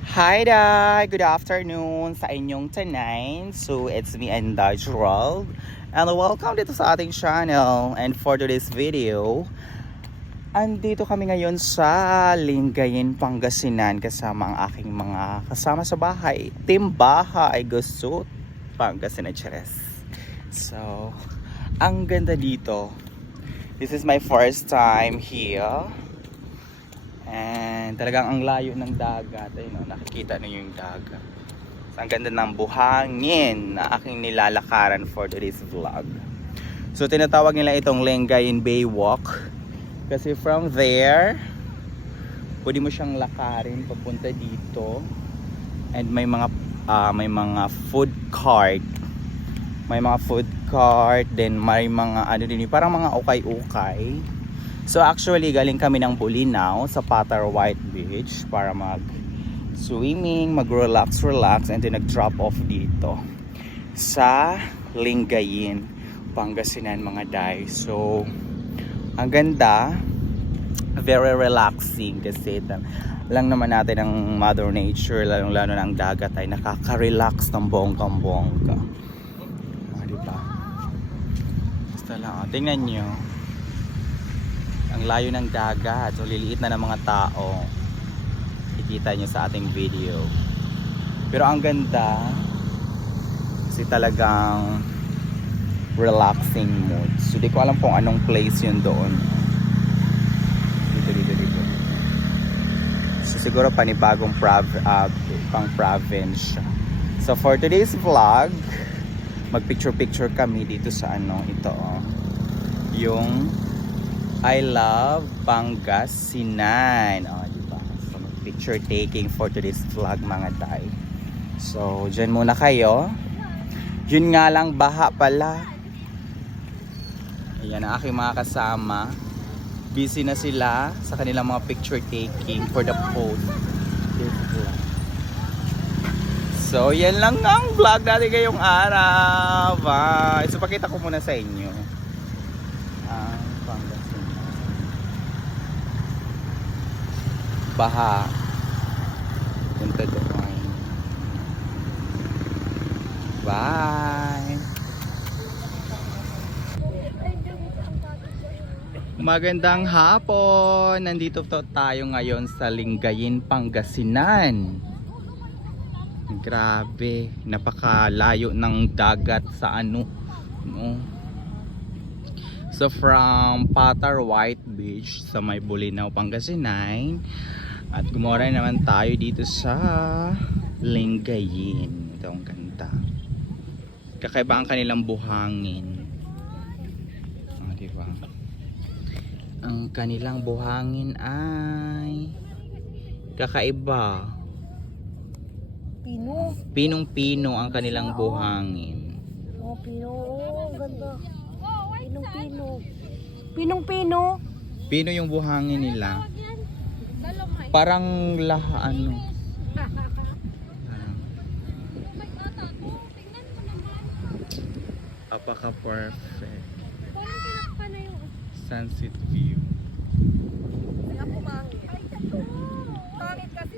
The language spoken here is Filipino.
Hi there! Good afternoon sa inyong tanayin. So, it's me and Gerald. And welcome dito sa ating channel. And for today's video, andito kami ngayon sa Lingayen, Pangasinan kasama ang aking mga kasama sa bahay. Team Bahay Gusut, Pangasinan Cheres. So, ang ganda dito. This is my first time here. And talagang ang layo ng dagat. Ayun, nakikita niyo yung dagat. So, ang ganda ng buhangin na aking nilalakaran for today's vlog. So tinatawag nila itong Lingayen Bay Walk. Kasi from there, pwede mo siyang lakarin papunta dito. And may mga food cart. May mga food cart. Then may mga ano din, parang mga ukay-ukay. So actually galing kami ng Bolinao sa Patar White Beach para mag-swimming, mag-relax and then nag-drop off dito sa Lingayen, Pangasinan mga day. So ang ganda, very relaxing kasi lang naman natin ang Mother Nature, lalo ng dagat ay nakaka-relax ng bonggang-bongga. Diba? Basta lang, tingnan nyo. Ang layo ng dagat, so liliit na ng mga tao. Ikita nyo sa ating video. Pero ang ganda kasi talagang relaxing mood. So di ko alam kung anong place yun doon. Dito. So siguro panibagong pang province. So for today's vlog, mag-picture kami dito sa ito yung I love Pangasinan. Diba? So, picture taking for today's vlog mga day. So, dyan muna kayo. Yun nga lang, baha pala. Ayan ang aking mga kasama. Busy na sila sa kanilang mga picture taking for the post. So, yan lang ang vlog natin ngayong araw. Bye! So, pakita ko muna sa inyo. Baha punta doon. Bye. Magandang hapon. Nandito tayo ngayon sa Lingayen, Pangasinan. Grabe, napakalayo ng dagat sa no? So from Patar White Beach sa may Bolinao, Pangasinan, at gumora naman tayo dito sa Lingayen. Ito ang ganda. Kakaiba ang kanilang buhangin. Diba? Ang kanilang buhangin ay kakaiba. Pinong-pino ang kanilang buhangin. Pino. Ang ganda. Pinong-pino. Pino yung buhangin nila. Parang apaka perfect sunset view. Pangit kasi